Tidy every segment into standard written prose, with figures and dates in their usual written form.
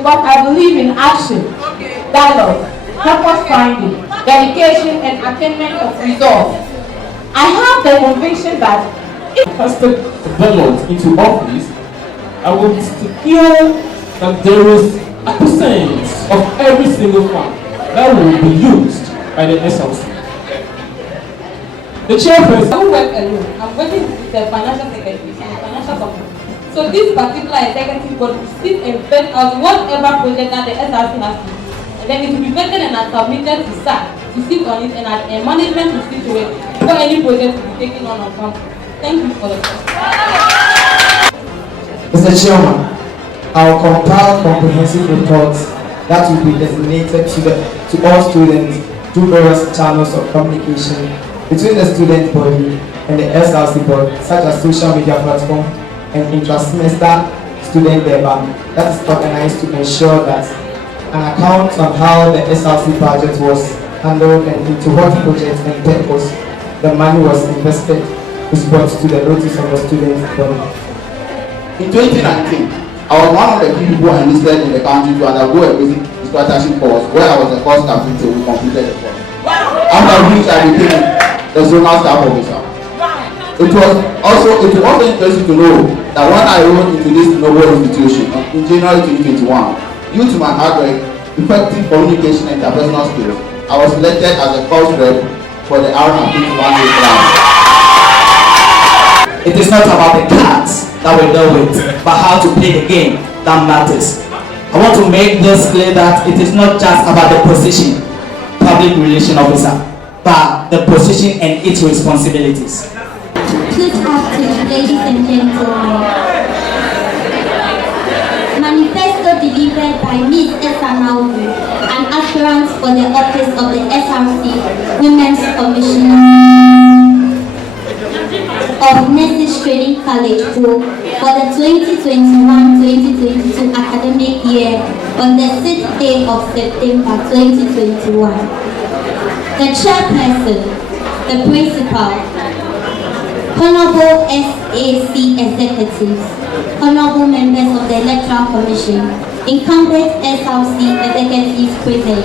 because I believe in action, dialogue, purpose finding, dedication, and attainment of results. I have the conviction that if casted the ballot into office, I will secure that there is a percent of every single fund that will be used by the SLC. The chairperson. I don't work alone. I'm working with the financial secretary and the financial company. So this particular executive board will sit and vet out whatever project that the SRC has to do. And then it will be vetted and submitted to SAC to sit on it, and management will sit to it for any project to be taken on campus. Thank you for the time. Mr. Chairman, I will compile comprehensive reports that will be designated to all students through various channels of communication between the student body and the SRC board, such as social media platform and intra-semester student debate that is organized to ensure that an account on how the SRC budget was handled and into what project and purpose the money was invested is brought to the notice of the student body. In 2019, I was one of the few people enlisted in the country to undergo a basic instructorship course where I was a course captain till we completed the course. After which I became the zonal staff officer. It will also interest you to know that when I enrolled into this noble institution in January 2021, due to my hard work, effective communication and interpersonal skills, I was selected as a course rep for the R&D class. It is not about the cards that we deal with, but how to play the game that matters. I want to make this clear that it is not just about the position, public relation officer, but the position and its responsibilities. Good afternoon, ladies and gentlemen. Manifesto delivered by Ms. Esanaulu, an aspirant for the office of the SRC Women's Commissioner of Nurses Training College for the 2021-2022 academic year on the 6th day of September 2021. The chairperson, the principal, Honorable SAC executives, honorable members of the Electoral Commission, incumbent SRC executives present,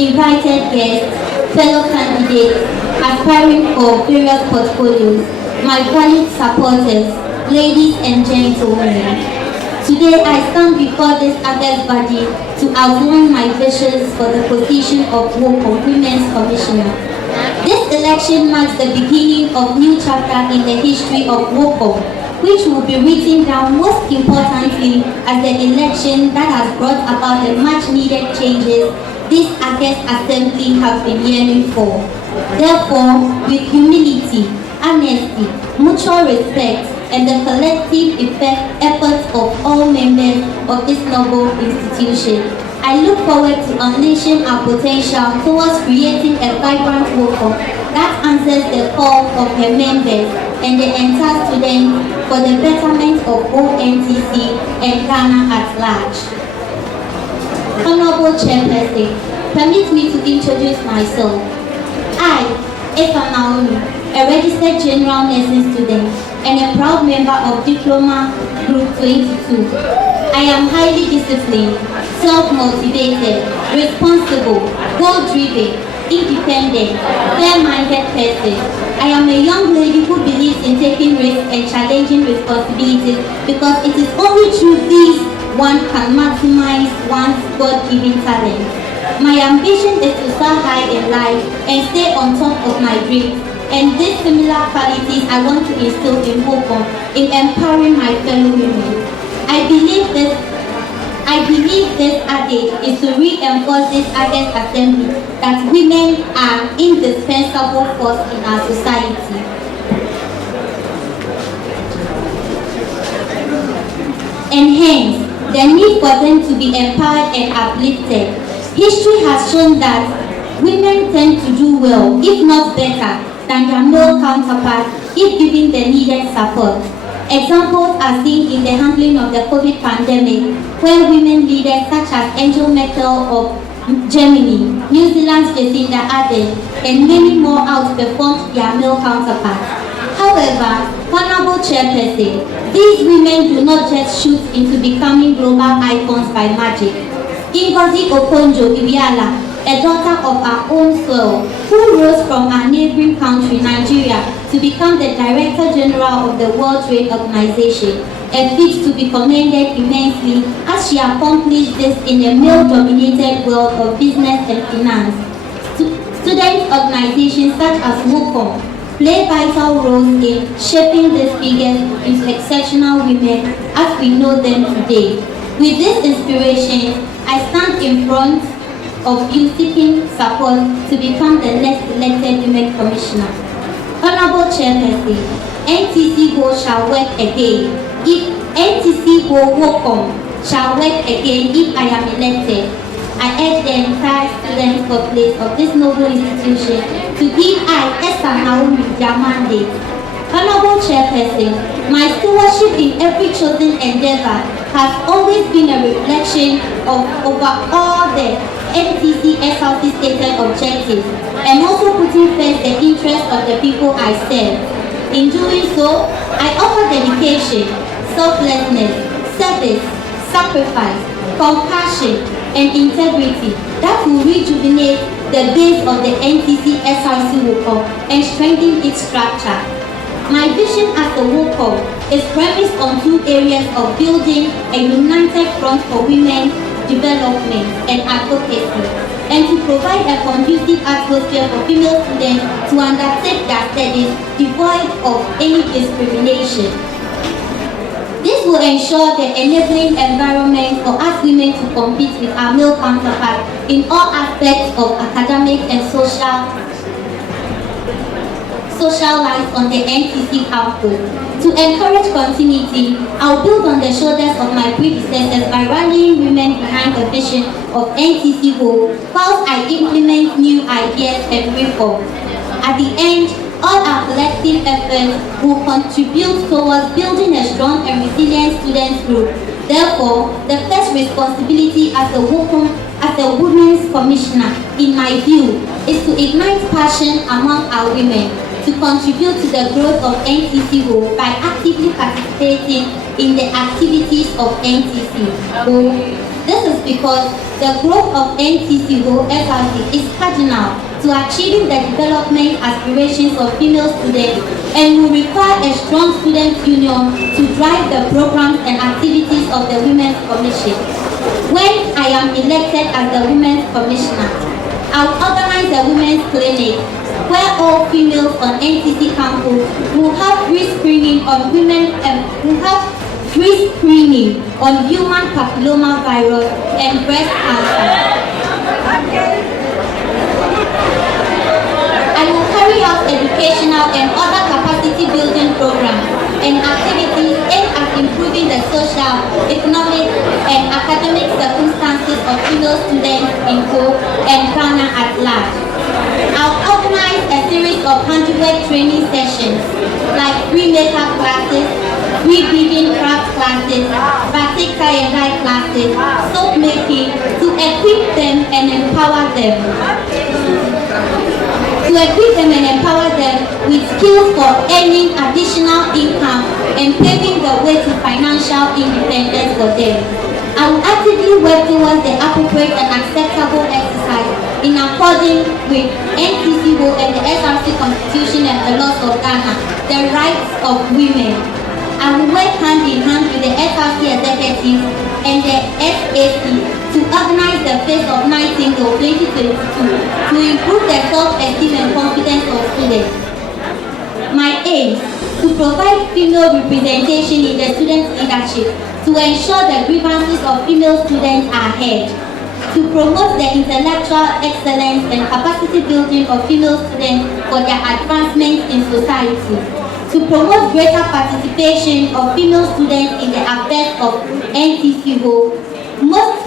invited guests, fellow candidates aspiring for various portfolios, my valued supporters, ladies and gentlemen. Today I stand before this august body to outline my visions for the position of Women's Commissioner. This election marks the beginning of new chapter in the history of WOCOM, which will be written down most importantly as the election that has brought about the much needed changes this August Assembly has been yearning for. Therefore, with humility, honesty, mutual respect, and the collective efforts of all members of this noble institution, I look forward to unleashing our potential towards creating a vibrant WOCOM that answers the call of her members and the entire students for the betterment of ONTC and Ghana at large. Honorable Chairperson, permit me to introduce myself. I, Esanaulu, a registered general nursing student and a proud member of Diploma Group 22. I am highly disciplined, self-motivated, responsible, goal-driven, independent, fair-minded person. I am a young lady who believes in taking risks and challenging responsibilities because it is only through these one can maximize one's God-given talent. My ambition is to soar high in life and stay on top of my dreams. And these similar qualities I want to instill in WOCOM in empowering my fellow women. I believe this adage is to reinforce this August Assembly that women are indispensable force in our society. And hence, the need for them to be empowered and uplifted. History has shown that women tend to do well, if not better, than their male counterparts if given the needed support. Examples are seen in the handling of the COVID pandemic, where women leaders such as Angela Merkel of Germany, New Zealand's Jacinda Ardern, and many more outperformed their male counterparts. However, Honorable Chairperson, these women do not just shoot into becoming global icons by magic. Ngozi Okonjo-Iweala, a daughter of our own soil, who rose from our neighboring country, Nigeria, to become the Director General of the World Trade Organization, a feat to be commended immensely as she accomplished this in a male-dominated world of business and finance. Student organizations such as WOCOM play vital roles in shaping these figures into exceptional women as we know them today. With this inspiration, I stand in front of you seeking support to become the next elected Women Commissioner. Honorable Chairperson, NTC Go shall work again. If NTC Go WOCOM shall work again if I am elected, I urge the entire student populace of this noble institution to give I, Esther Naomi, their mandate. Honorable Chairperson, my stewardship in every chosen endeavor has always been a reflection of overall the NTC SLC stated objectives and also putting first the interest of the people I serve. In doing so, I offer dedication, selflessness, service, sacrifice, compassion, and integrity that will rejuvenate the base of the NTC SRC WOCOM and strengthen its structure. My vision as a WOCOM is premised on two areas of building a united front for women development and advocacy, and to provide a conducive atmosphere for female students to undertake their studies devoid of any discrimination. This will ensure the enabling environment for us women to compete with our male counterparts in all aspects of academic and social life on the NTC campus. To encourage continuity, I'll build on the shoulders of my predecessors by rallying women behind the vision of NTC Go, whilst I implement new ideas and reforms. At the end, all our collective efforts will contribute towards building a strong and resilient student group. Therefore, the first responsibility as a women's commissioner, in my view, is to ignite passion among our women, to contribute to the growth of NTC by actively participating in the activities of NTC. This is because the growth of NTC SRC is cardinal to achieving the development aspirations of female students and will require a strong student union to drive the programs and activities of the Women's Commission. When I am elected as the Women's Commissioner, I will organize a women's clinic where all females on NTC campus will have free screening on human papilloma virus and breast cancer. I will carry out educational and other capacity building programs and activities aimed at improving the social, economic, and academic circumstances of female students in Go and Ghana at large. I'll organize a series of handiwork training sessions like free makeup classes, free beading craft classes, batik tie and dye classes, soap making to equip them and empower them. With skills for earning additional income and paving the way to financial independence for them. I will actively work towards the appropriate and acceptable exercise in accordance with NTC and the SRC Constitution and the laws of Ghana, the rights of women. I will work hand in hand with the SRC executives and the SAC to organize the Face of Nightingale 2022 to improve the self-esteem and confidence of students. My aim is to provide female representation in the student leadership to ensure the grievances of female students are heard, to promote the intellectual excellence and capacity building of female students for their advancement in society, to promote greater participation of female students in the affairs of NTC. Most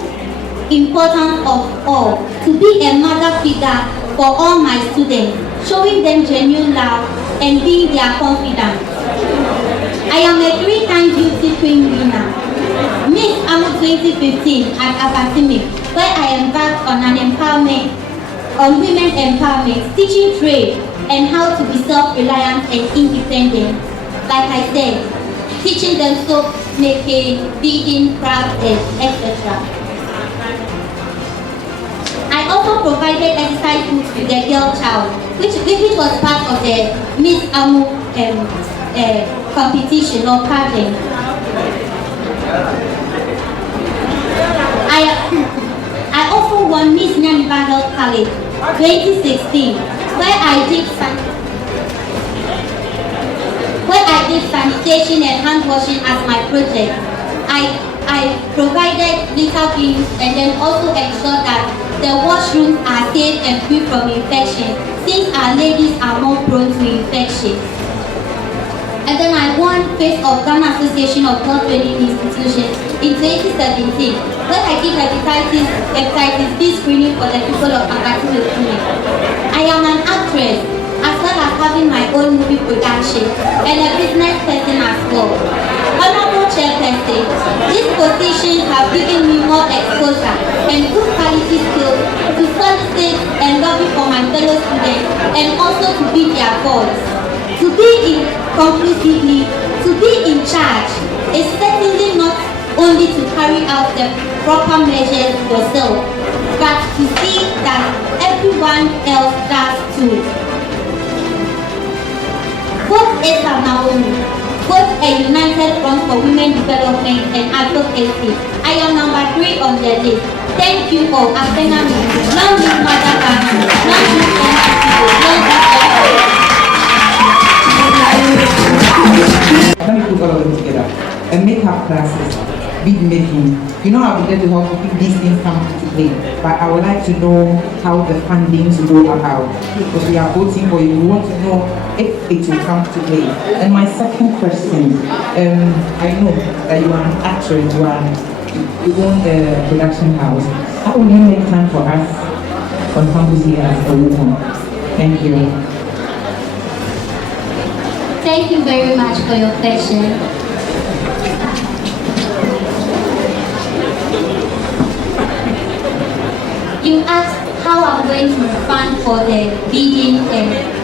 important of all, to be a mother figure for all my students, showing them genuine love and being their confidant. I am a 3-time beauty queen winner, Miss Amu 2015 at Abatimi, where I embarked on women empowerment, teaching trade and how to be self-reliant and independent. like I said, teaching them soap making, feeding, crafting, etc. I also provided exercise books to the girl child, which was part of the Miss Amu competition or pageant. I also won Miss Nyaniba Health College 2016, where I did sanitation and hand washing as my project. I provided litter bins and then also ensured that the washrooms are safe and free from infection, since our ladies are more prone to infection. And then I won Face of Ghana Association of Health Training Institutions in 2017, where I did hepatitis B screening for the people of Akatime. I am an actress, as well as having my own movie production and a business person as well. Honorable Chairperson, these positions have given me more exposure and good quality skills to solicit and lobby for my fellow students and also to be their voice. To be in charge is certainly not only to carry out the proper measures yourself, but to see that everyone else does too. Both Esa Naomi, both a United Front for Women Development and Advocacy. I am number 3 on the list. Thank you all. Afena me. Long live Mother Ghana. Long live NGO. Long live Let me put all of them together. And makeup classes, bead making. You know, I'll be there to help these things come to play. But I would like to know how the fundings go about. Because we are voting for you. We want to know if it will come to play. And my second question, I know that you are an actress, you own a production house. How will you make time for us on campus here as a woman? Thank you. Thank you very much for your question. You asked how I'm going to fund for the bidding.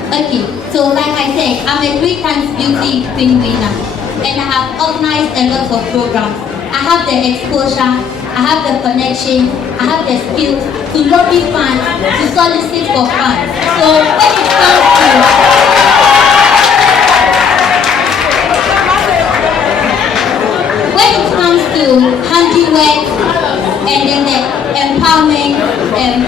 Okay, so like I said, I'm a 3 times beauty queen winner, and I have organized a lot of programs. I have the exposure, I have the connection, I have the skills to lobby funds, to solicit for funds. So when it comes to handiwork and then the empowerment,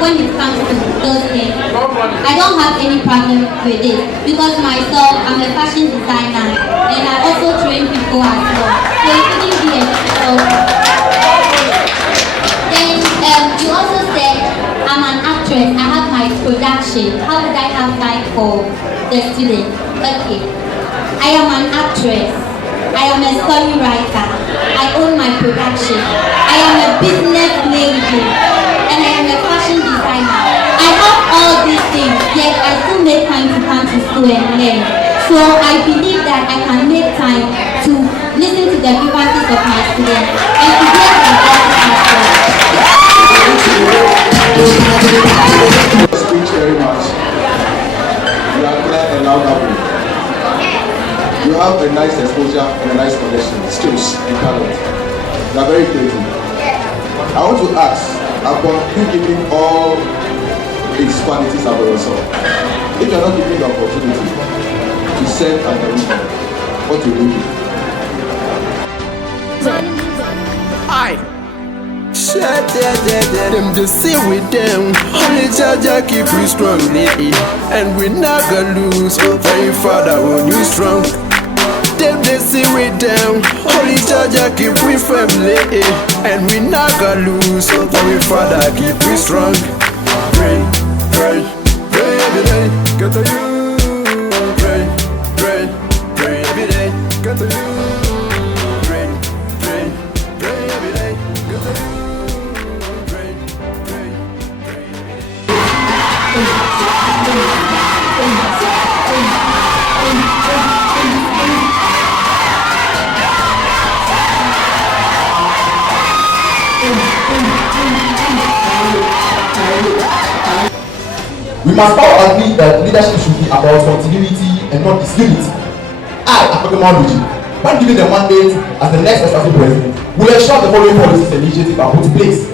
when it comes to those things, I don't have any problem with it, because myself, I'm a fashion designer and I also train people as well. So it couldn't be a problem. Then you also said I'm an actress, I have my production. How would I have time for the students? Okay, I am an actress. I am a story writer. I own my production. I am a business lady. And I am a fashion designer. I have all these things, yet I still make time to come to school and learn. So I believe that I can make time to listen to the grievances of my students and to get my voice as well. Speech very much. You are clear and loud. You have a nice exposure and a nice connection, skills and talent. You are very creative. I want to ask, upon you giving all these qualities about yourself, if you are not given the opportunity to serve as a leader, what will you do? Aye. Shut them just sit with them. Only Jaja keep we strong lately, and we not gonna lose. Very father when you strong. Them they sit with them. Only Jaja keep we family, and we not gonna lose. Very father keep we strong. Pray, pray, pray every day. Get to you. Pray, pray, pray every day. Get to you. Pray, pray, pray every day. Get to you. We must all agree that leadership should be about continuity and not disunity. I, Akokemoruji, when given the mandate as the next SRC president, will ensure the following policies and initiatives are put in place.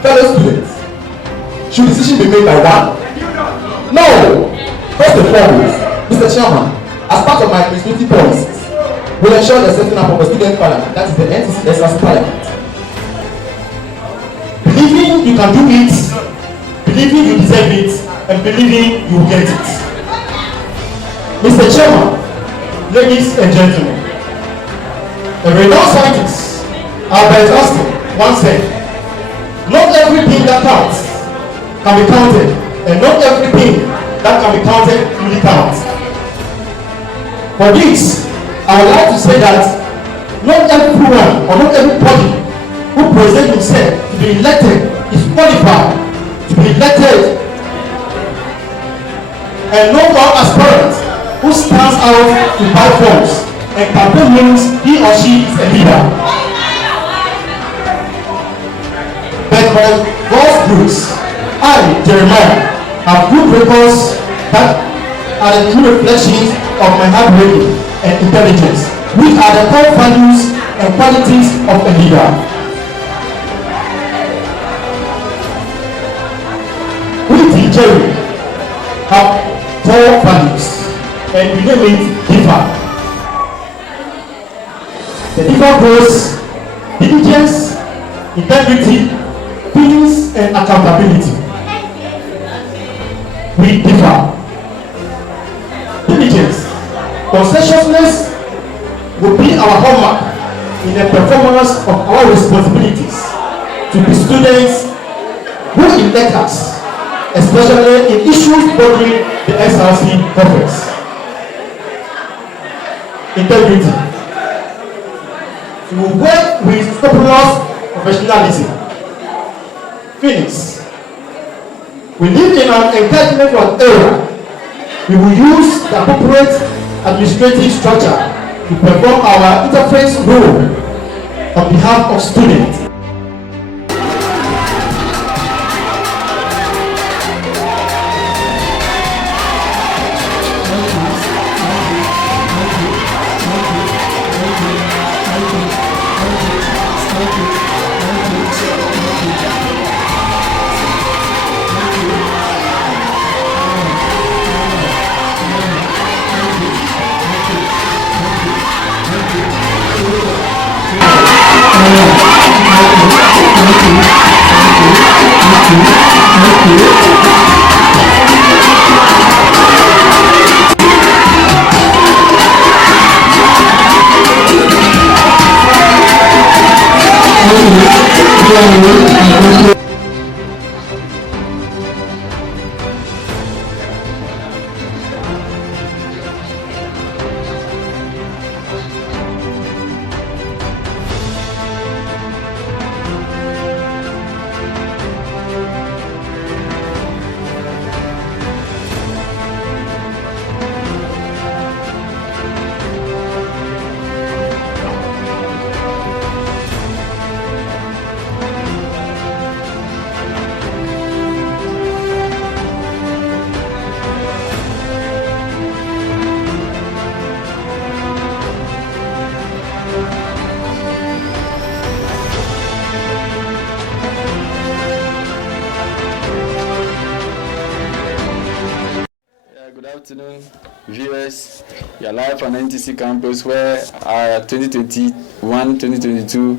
Fellow students, should decision be made by one? No! First and foremost, Mr. Chairman, as part of my administrative policies, will ensure the setting up of a student parliament, that is the NCC SRC parliament. Believing you can do it, believing you deserve it, and believing you will get it. Mr. Chairman, ladies and gentlemen, a renowned scientist, Albert Einstein, once said, not everything that counts can be counted, and not everything that can be counted really counts. For this, I would like to say that not everyone or not everybody who presents himself to be elected is qualified to be elected, and no more aspirant who stands out to buy votes and campaign means he or she is a leader. But by God's grace, I, Jeremiah, have good records that are the true reflections of my hard work and intelligence, which are the core values and qualities of a leader. We, Jerry, have core values, and we name it differ. The differ goes diligence, integrity, feelings, and accountability. We differ. Diligence, conscientiousness will be our hallmark in the performance of our responsibilities to be students who elect us, especially in issues bordering the SRC conference. Integrity, we will work with scrupulous professionalism. Feelings, we live in an enlightenment era. We will use the appropriate administrative structure to perform our interface role on behalf of students. Good afternoon, viewers. We are live on NTC campus where our 2021-2022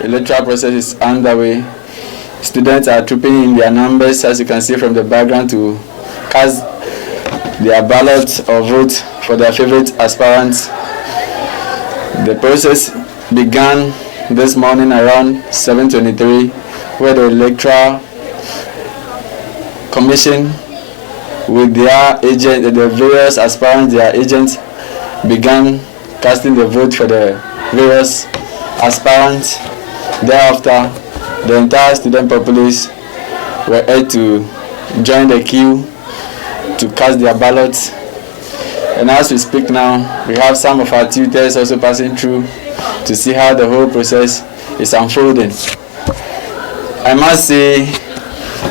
electoral process is underway. Students are trooping in their numbers, as you can see from the background, to cast their ballot or vote for their favorite aspirants. The process began this morning around 7:23, where the electoral commission with their agent, the various aspirants, their agents began casting the vote for the various aspirants. Thereafter, the entire student populace were able to join the queue to cast their ballots. And as we speak now, we have some of our tutors also passing through to see how the whole process is unfolding. I must say,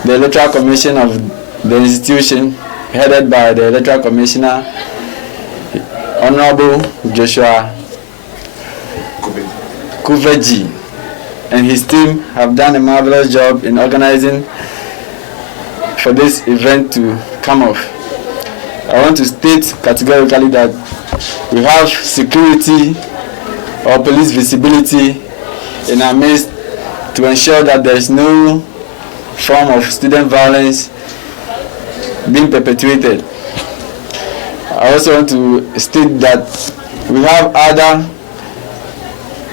the Electoral Commission of the institution, headed by the Electoral Commissioner, Honorable Joshua Kuveji and his team have done a marvelous job in organizing for this event to come off. I want to state categorically that we have security or police visibility in our midst to ensure that there is no form of student violence being perpetuated. I also want to state that we have other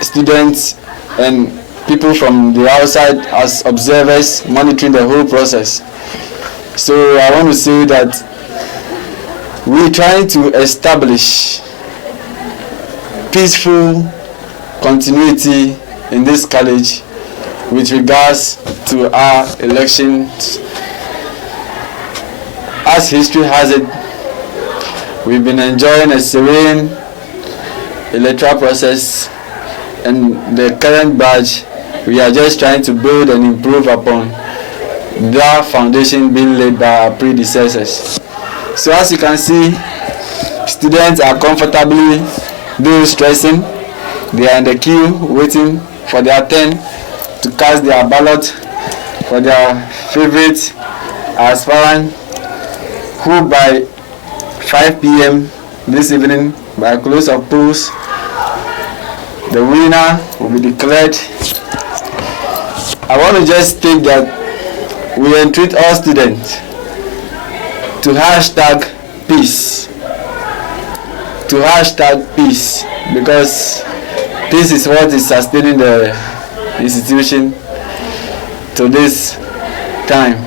students and people from the outside as observers monitoring the whole process. So I want to say that we're trying to establish peaceful continuity in this college with regards to our elections. As history has it, we've been enjoying a serene electoral process, and the current batch, we are just trying to build and improve upon that foundation being laid by our predecessors. So as you can see, students are comfortably doing stressing. They are in the queue waiting for their turn to cast their ballot for their favorite aspirant, who by 5 p.m. this evening, by close of polls, the winner will be declared. I want to just state that we entreat all students to hashtag peace. To hashtag peace, because peace is what is sustaining the institution to this time.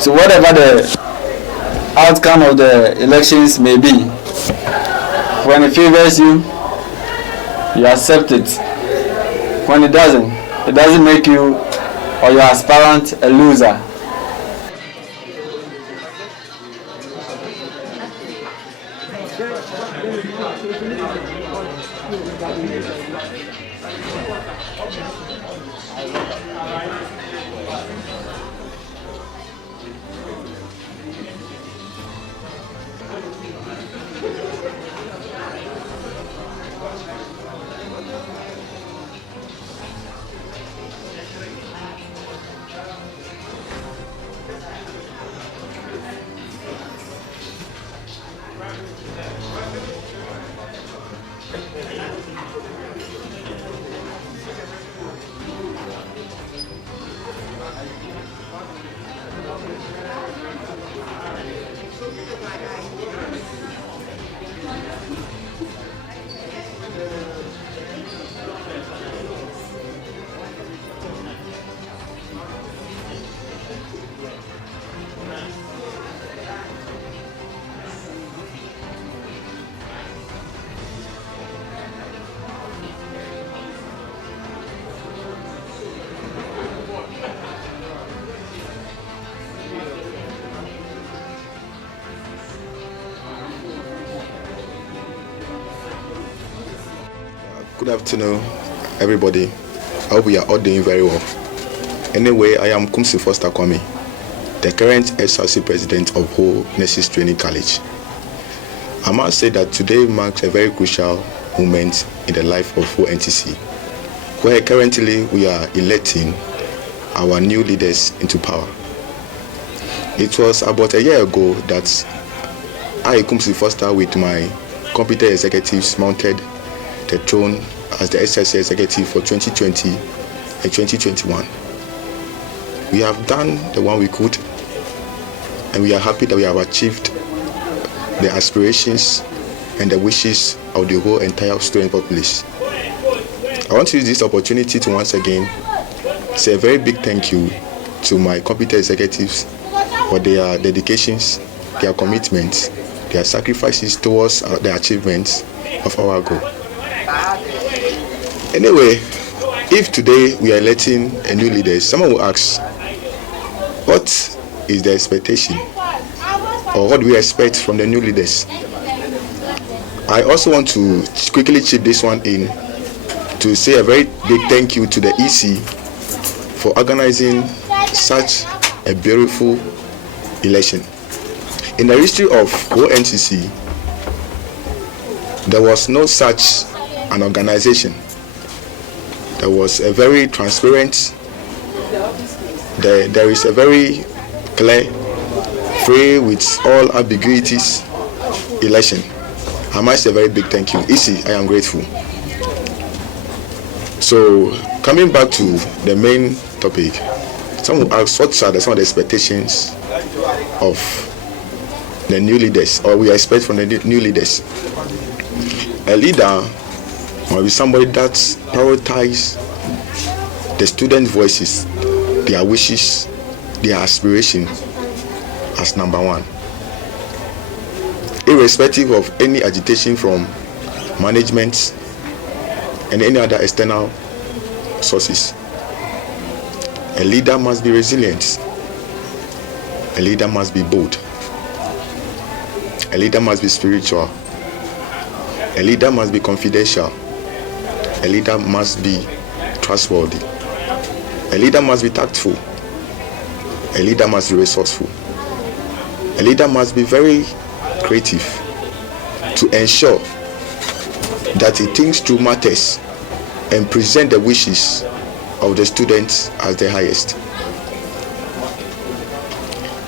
So whatever the outcome of the elections may be, when it favors you, you accept it. When it doesn't make you or your aspirant a loser. Good afternoon, everybody. I hope we are all doing very well. Anyway, I am Kumsi Foster Kwame, the current SRC president of Ho Nurses Training College. I must say that today marks a very crucial moment in the life of Ho NTC, where currently we are electing our new leaders into power. It was about a year ago that I, Kumsi Foster, with my competent executives, mounted the throne as the SRC executive for 2020 and 2021. We have done the one we could, and we are happy that we have achieved the aspirations and the wishes of the whole entire student populace. I want to use this opportunity to once again say a very big thank you to my competent executives for their dedications, their commitments, their sacrifices towards the achievements of our goal. Anyway, if today we are electing a new leader, someone will ask, what is the expectation, or what do we expect from the new leaders? I also want to quickly chip this one in to say a very big thank you to the EC for organizing such a beautiful election. In the history of ONTC, there was no such an organization. There was a very transparent, there is a very clear, free with all ambiguities election. I must say a very big thank you. Easy, I am grateful. So coming back to the main topic, some will ask what are some of the expectations of the new leaders, or we expect from the new leaders. A leader must be somebody that prioritizes the student voices, their wishes, their aspirations as number one, irrespective of any agitation from management and any other external sources. A leader must be resilient. A leader must be bold. A leader must be spiritual. A leader must be confidential. A leader must be trustworthy. A leader must be tactful. A leader must be resourceful. A leader must be very creative to ensure that he thinks through matters and present the wishes of the students as the highest.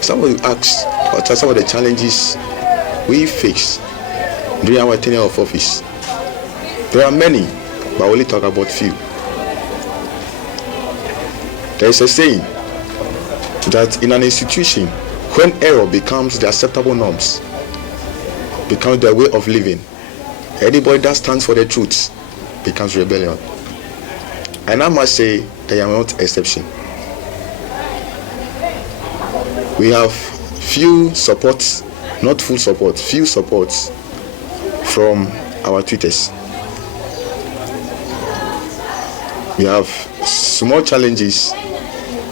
Someone will ask, what are some of the challenges we face during our tenure of office? There are many, but I only talk about few. There is a saying that in an institution, when error becomes the acceptable norms, becomes the way of living, anybody that stands for the truth becomes rebellion. And I must say they are not exception. We have few supports, not full support, few supports from our tutors. We have small challenges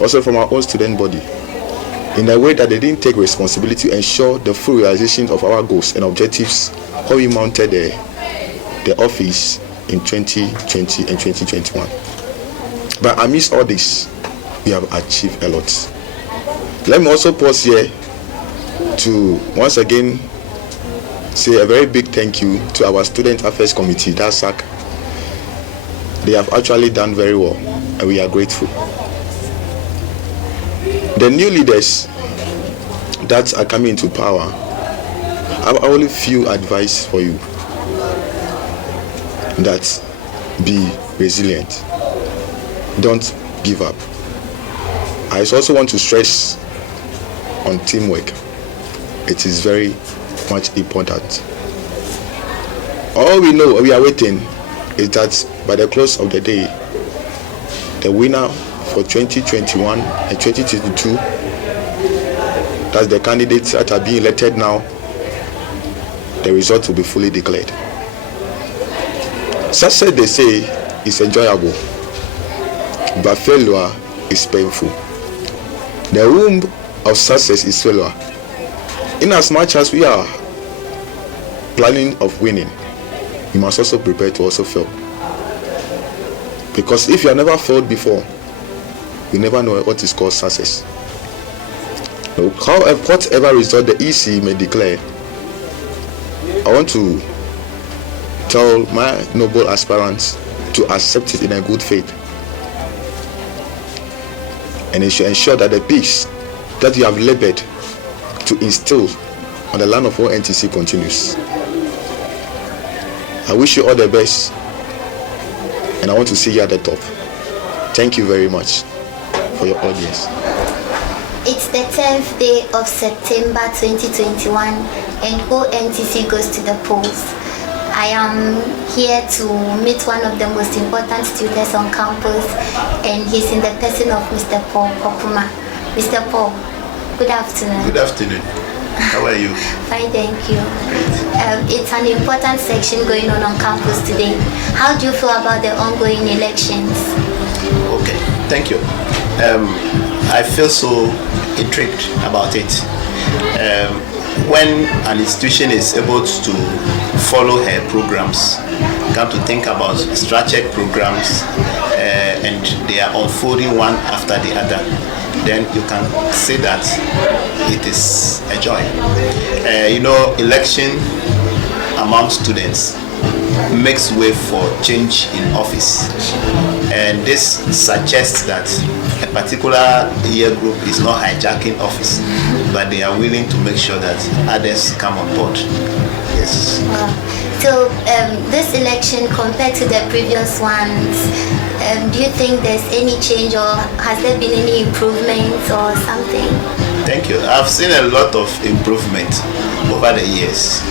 also from our own student body, in a way that they didn't take responsibility to ensure the full realization of our goals and objectives when we mounted the office in 2020 and 2021. But amidst all this, we have achieved a lot. Let me also pause here to once again say a very big thank you to our Student Affairs Committee, that's SAC. They have actually done very well, and we are grateful. The new leaders that are coming into power, I have only few advice for you. That be resilient. Don't give up. I also want to stress on teamwork. It is very much important. All we know, we are waiting, is that by the close of the day, the winner for 2021 and 2022, that's the candidates that are being elected now, the result will be fully declared. Success, they say, is enjoyable, but failure is painful. The womb of success is failure. In as much as we are planning of winning, we must also prepare to also fail. Because if you have never failed before, you never know what is called success. However, whatever result the EC may declare, I want to tell my noble aspirants to accept it in a good faith. And it should ensure that the peace that you have labored to instill on the land of ONTC continues. I wish you all the best, and I want to see you at the top. Thank you very much for your audience. It's the 10th day of September 2021 and ONTC goes to the polls. I am here to meet one of the most important students on campus, and he's in the person of Mr. Paul Popuma. Mr. Paul, good afternoon. Good afternoon. How are you? Fine, thank you. It's an important section going on campus today. How do you feel about the ongoing elections? Okay, thank you. I feel so intrigued about it. When an institution is able to follow her programs, come to think about structured programs, and they are unfolding one after the other, then you can say that it is a joy. Election among students makes way for change in office. And this suggests that a particular year group is not hijacking office, but they are willing to make sure that others come on board. Yes. Wow. So this election compared to the previous ones, do you think there's any change, or has there been any improvements or something? Thank you. I've seen a lot of improvement over the years.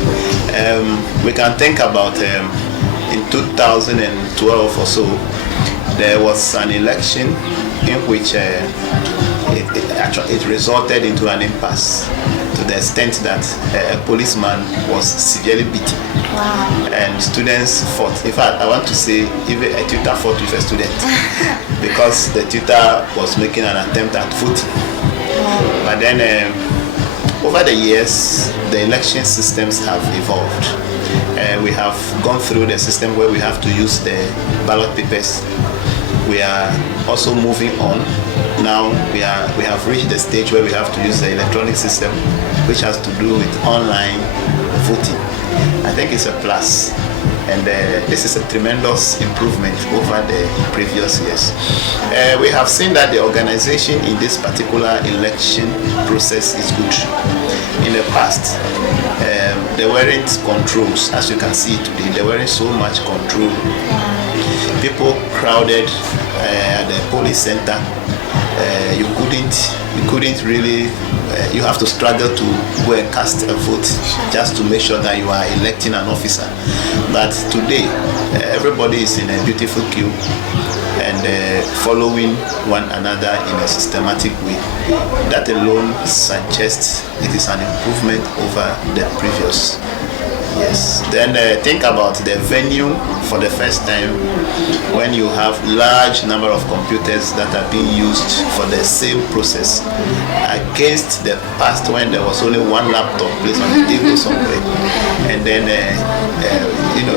We can think about in 2012 or so, there was an election in which it resulted into an impasse, to the extent that a policeman was severely beaten. Wow. And students fought. In fact, I want to say even a tutor fought with a student because the tutor was making an attempt at voting. But then over the years, the election systems have evolved. We have gone through the system where we have to use the ballot papers. We are also moving on. Now we have reached the stage where we have to use the electronic system, which has to do with online voting. I think it's a plus, and this is a tremendous improvement over the previous years. We have seen that the organization in this particular election process is good. In the past, there weren't controls, as you can see today. There weren't so much control. People crowded at the polling center. You couldn't really. You have to struggle to go and cast a vote just to make sure that you are electing an officer. But today, everybody is in a beautiful queue and following one another in a systematic way. That alone suggests it is an improvement over the previous. Yes. Then think about the venue for the first time, when you have large number of computers that are being used for the same process, against the past when there was only one laptop placed on the table somewhere, and then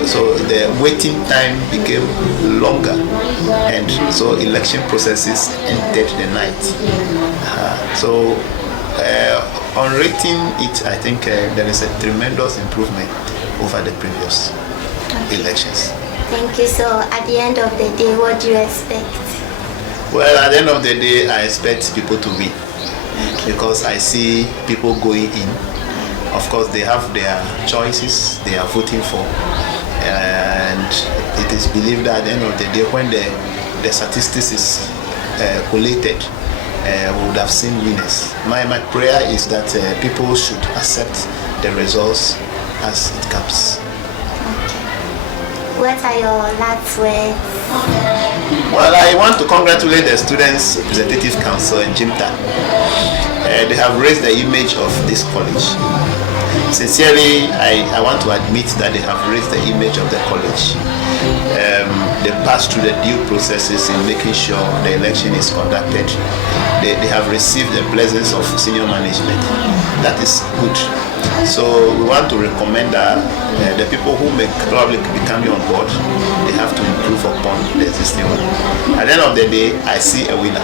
so the waiting time became longer, and so election processes entered the night. On rating it, I think there is a tremendous improvement over the previous elections. Thank you. So at the end of the day, what do you expect? Well, at the end of the day, I expect people to win, because I see people going in. Of course, they have their choices they are voting for, and it is believed that at the end of the day, when the statistics is collated, we would have seen winners. My prayer is that people should accept the results as it comes. What are your last words? Well, I want to congratulate the Students Representative Council and JIMTA. They have raised the image of this college. Sincerely, I want to admit that they have raised the image of the college. They passed through the due processes in making sure the election is conducted. They have received the blessings of senior management. That is good. So we want to recommend that the people who may probably be coming on board, they have to improve upon the existing one. At the end of the day, I see a winner.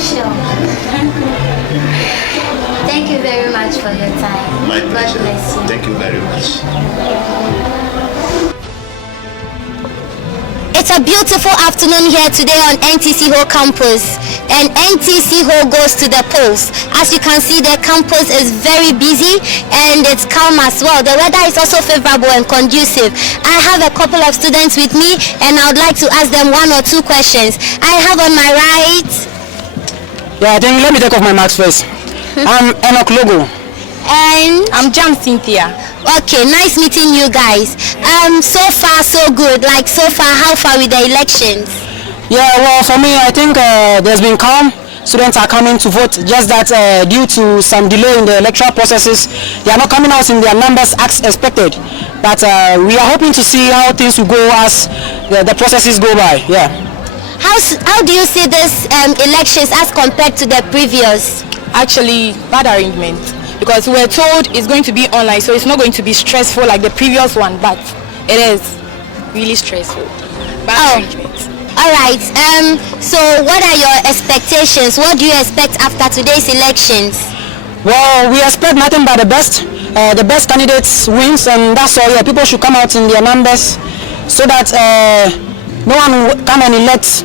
Sure. Thank you very much for your time. My pleasure. God bless you. Thank you very much. It's a beautiful afternoon here today on NTC Ho campus, and NTC Ho goes to the polls. As you can see, the campus is very busy and it's calm as well. The weather is also favorable and conducive. I have a couple of students with me and I would like to ask them one or two questions. I have on my right... Yeah, then let me take off my mask first. I'm Enoch Logo. And I'm Jam Cynthia. Okay, nice meeting you guys. So far so good. Like so far, how far with the elections? Yeah, well, for me, I think there's been calm. Students are coming to vote. Just that due to some delay in the electoral processes, they are not coming out in their numbers as expected. But we are hoping to see how things will go as the processes go by. Yeah. How do you see this elections as compared to the previous? Actually, bad arrangement. Because we were told it's going to be online, so it's not going to be stressful like the previous one, but it is really stressful. Bad arrangement. Alright, so what are your expectations? What do you expect after today's elections? Well, we expect nothing but the best. The best candidates wins, and that's all. Yeah, people should come out in their numbers so that no one will come and elect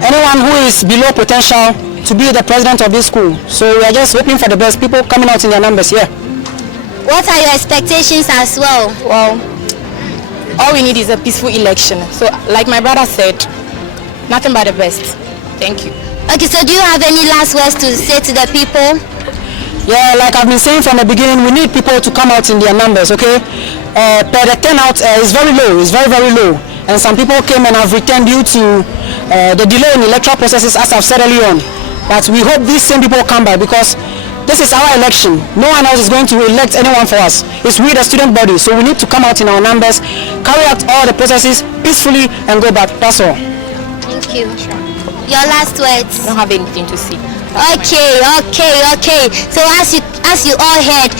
anyone who is below potential to be the president of this school. So we are just hoping for the best. People coming out in their numbers here. What are your expectations as well? Well, all we need is a peaceful election. So like my brother said, nothing but the best. Thank you. Okay, so do you have any last words to say to the people? Yeah, like I've been saying from the beginning, we need people to come out in their numbers, okay? But the turnout is very low, it's very, very low. And some people came and have returned due to the delay in electoral processes, as I've said earlier on. But we hope these same people come back, because this is our election. No one else is going to elect anyone for us. It's we, the student body, so we need to come out in our numbers, carry out all the processes peacefully and go back. That's all. Thank you. Your last words? I don't have anything to say. Okay. So as you all heard,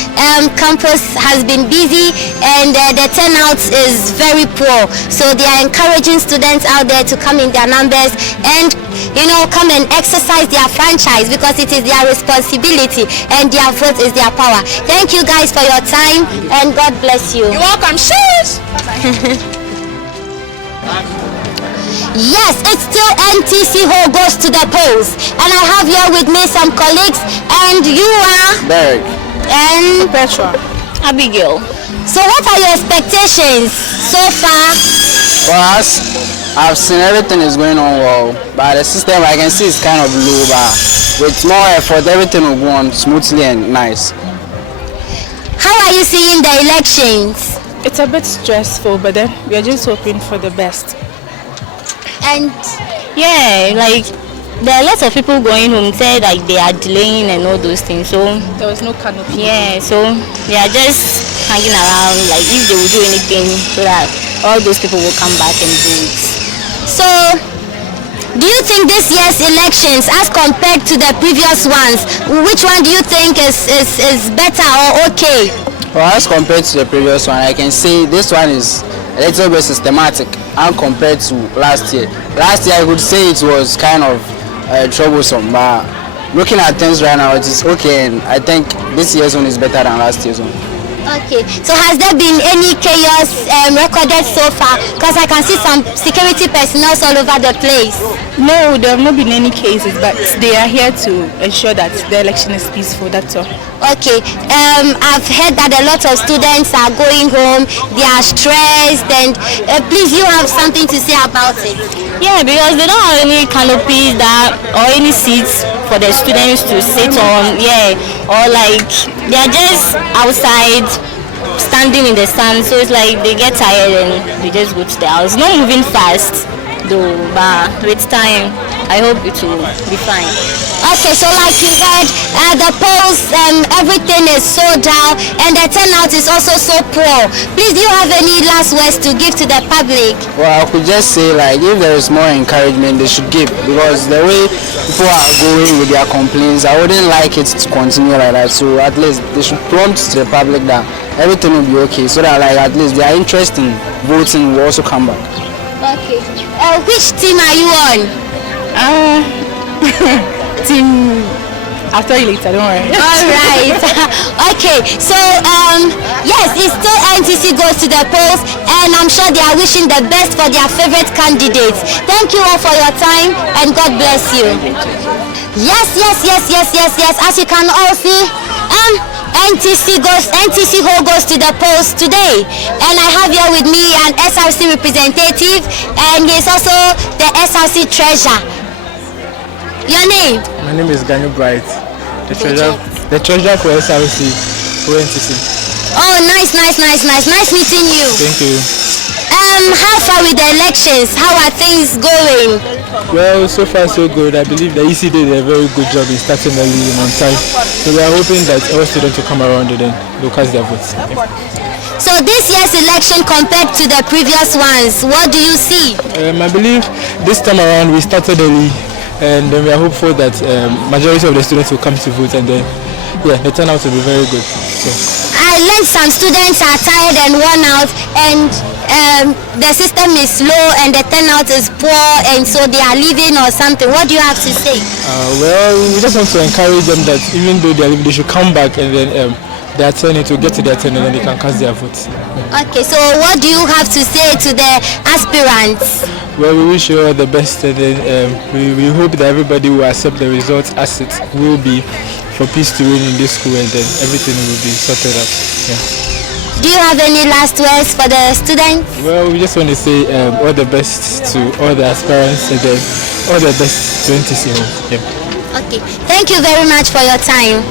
campus has been busy and the turnout is very poor. So they are encouraging students out there to come in their numbers and come and exercise their franchise, because it is their responsibility and their vote is their power. Thank you guys for your time and God bless you. You're welcome. Cheers. Yes, it's still NTC who goes to the polls, and I have here with me some colleagues, and you are Derek and Petra, Abigail. So what are your expectations so far? For us, I've seen everything is going on well, but the system I can see is kind of low, but with more effort everything will go on smoothly and nice. How are you seeing the elections? It's a bit stressful, but then we are just hoping for the best. And yeah, like there are lots of people going home, said like they are delaying and all those things. So there was no canopy. Yeah, so they are just hanging around, like if they will do anything so that all those people will come back and do it. So do you think this year's elections, as compared to the previous ones, which one do you think is better or okay? Well, as compared to the previous one, I can say this one is a little bit systematic and compared to last year. Last year I would say it was kind of troublesome, but looking at things right now it is okay, and I think this year's one is better than last year's one. Okay, so has there been any chaos recorded so far? Because I can see some security personnel all over the place. No, there have not been any cases, but they are here to ensure that the election is peaceful, that's all. Okay, I've heard that a lot of students are going home, they are stressed, and please, you have something to say about it? Yeah, because they don't have any canopies or any seats for the students to sit on, or like they are just outside standing in the sun, so it's like they get tired and they just go to the house. Not moving fast though, but with time I hope it will be fine. Okay, so like you heard, the polls, everything is sold out and the turnout is also so poor. Please, do you have any last words to give to the public? Well, I could just say, like, if there is more encouragement they should give, because the way people are going with their complaints, I wouldn't like it to continue like that. So at least they should prompt to the public that everything will be okay, so that like at least their interest in voting will also come back. Okay. Which team are you on? Team. I'll tell you later, don't worry. Alright. Okay, so yes, it's still NTC goes to the polls, and I'm sure they are wishing the best for their favorite candidates. Thank you all for your time and God bless you. Yes. As you can all see, NTC who goes to the polls today, and I have here with me an SRC representative, and he is also the SRC treasurer. Your name? My name is Daniel Bright, the treasurer for SRC for NTC. Oh, nice meeting you. Thank you. How far with the elections? How are things going? Well, so far so good. I believe the EC did a very good job in starting early and on time. So we are hoping that all students will come around and then they'll cast their votes. So this year's election compared to the previous ones, what do you see? I believe this time around we started early, and then we are hopeful that majority of the students will come to vote, and then the turnout will be very good. So I learned some students are tired and worn out, and the system is low and the turnout is poor, and so they are leaving or something. What do you have to say? Well, we just want to encourage them that even though they are leaving, they should come back, and then their turn, it will get to their turn and then they can cast their votes. Okay, so what do you have to say to the aspirants? Well, we wish you all the best, and then we hope that everybody will accept the results as it will be, for peace to reign in this school, and then everything will be sorted out. Yeah. Do you have any last words for the students? Well, we just want to say all the best to all the aspirants, and then all the best 2020. Yeah. Okay, thank you very much for your time.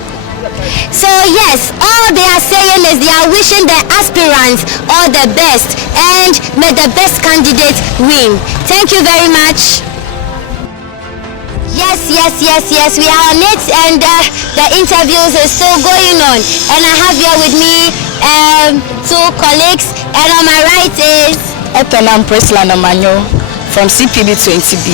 So yes, all they are saying is they are wishing the aspirants all the best and may the best candidate win. Thank you very much. Yes, we are on it, and the interviews is still going on, and I have here with me two colleagues, and on my right is Etanam Presla Namanyo from CPB20B.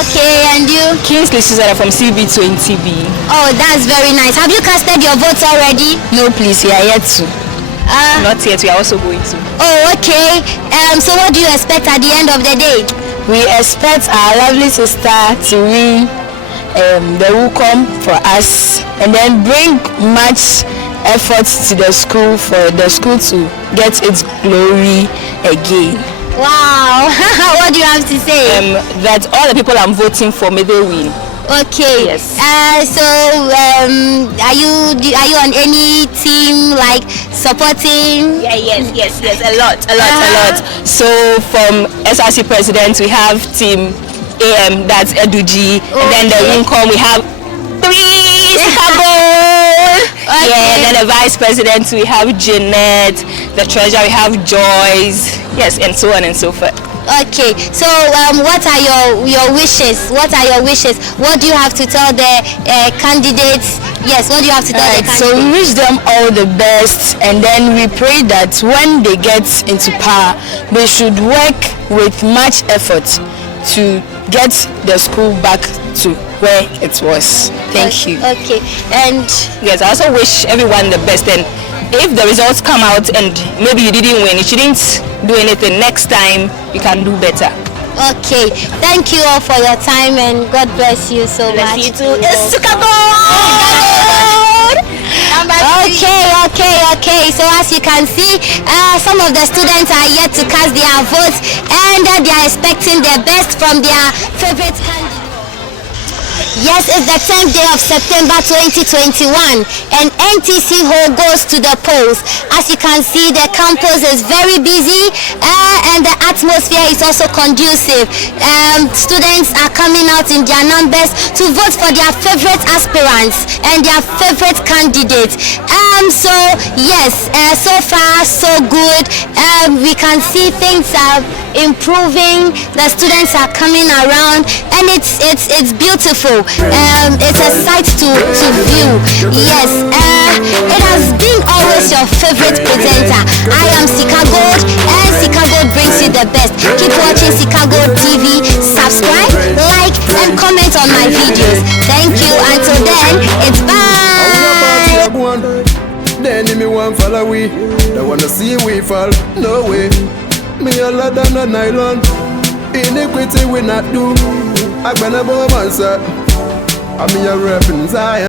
Okay, and you? Kingsley Susanna from CB20B. Oh, that's very nice. Have you casted your votes already? No, please, we are yet to. Not yet, we are also going to. Oh, okay. So what do you expect at the end of the day? We expect our lovely sister to win the welcome for us, and then bring much effort to the school for the school to get its glory again. Wow. What do you have to say? That all the people I'm voting for, may they win. Okay. Yes. So are you on any team like supporting? Yeah, yes. A lot. So from SRC president we have team AM, that's Eduji, and then the Wincom we have 3 Chicago. Okay. Yeah, and then the vice president we have Jeanette, the treasurer we have Joyce, yes, and so on and so forth. Okay, so what are your wishes? What do you have to tell the candidates? Yes, what do you have to tell the candidates? So we wish them all the best, and then we pray that when they get into power, they should work with much effort to get the school back to where it was. Thank you. Okay, and yes, I also wish everyone the best, and if the results come out and maybe you didn't win, you shouldn't do anything. Next time you can do better. Okay, thank you all for your time, and God bless you so much. You too. It's Chicago. Okay. So as you can see, some of the students are yet to cast their votes, and they are expecting their best from their favorite candidate. Yes, it's the 10th day of September 2021, and NTC Hall goes to the polls. As you can see, the campus is very busy, and the atmosphere is also conducive. Students are coming out in their numbers to vote for their favorite aspirants and their favorite candidates. So yes, so far so good. We can see things are improving. The students are coming around, and it's beautiful. It's a sight to view. Yes, it has been always your favorite presenter. I am Chicago, and Chicago brings you the best. Keep watching Chicago TV. Subscribe, like, and comment on my videos. Thank you. Until then, it's bye. Then me one fall away. They wanna see we fall. No way. Me a lot than a nylon. Iniquity we not do. I been a bomb answer. I'm your repping Zion.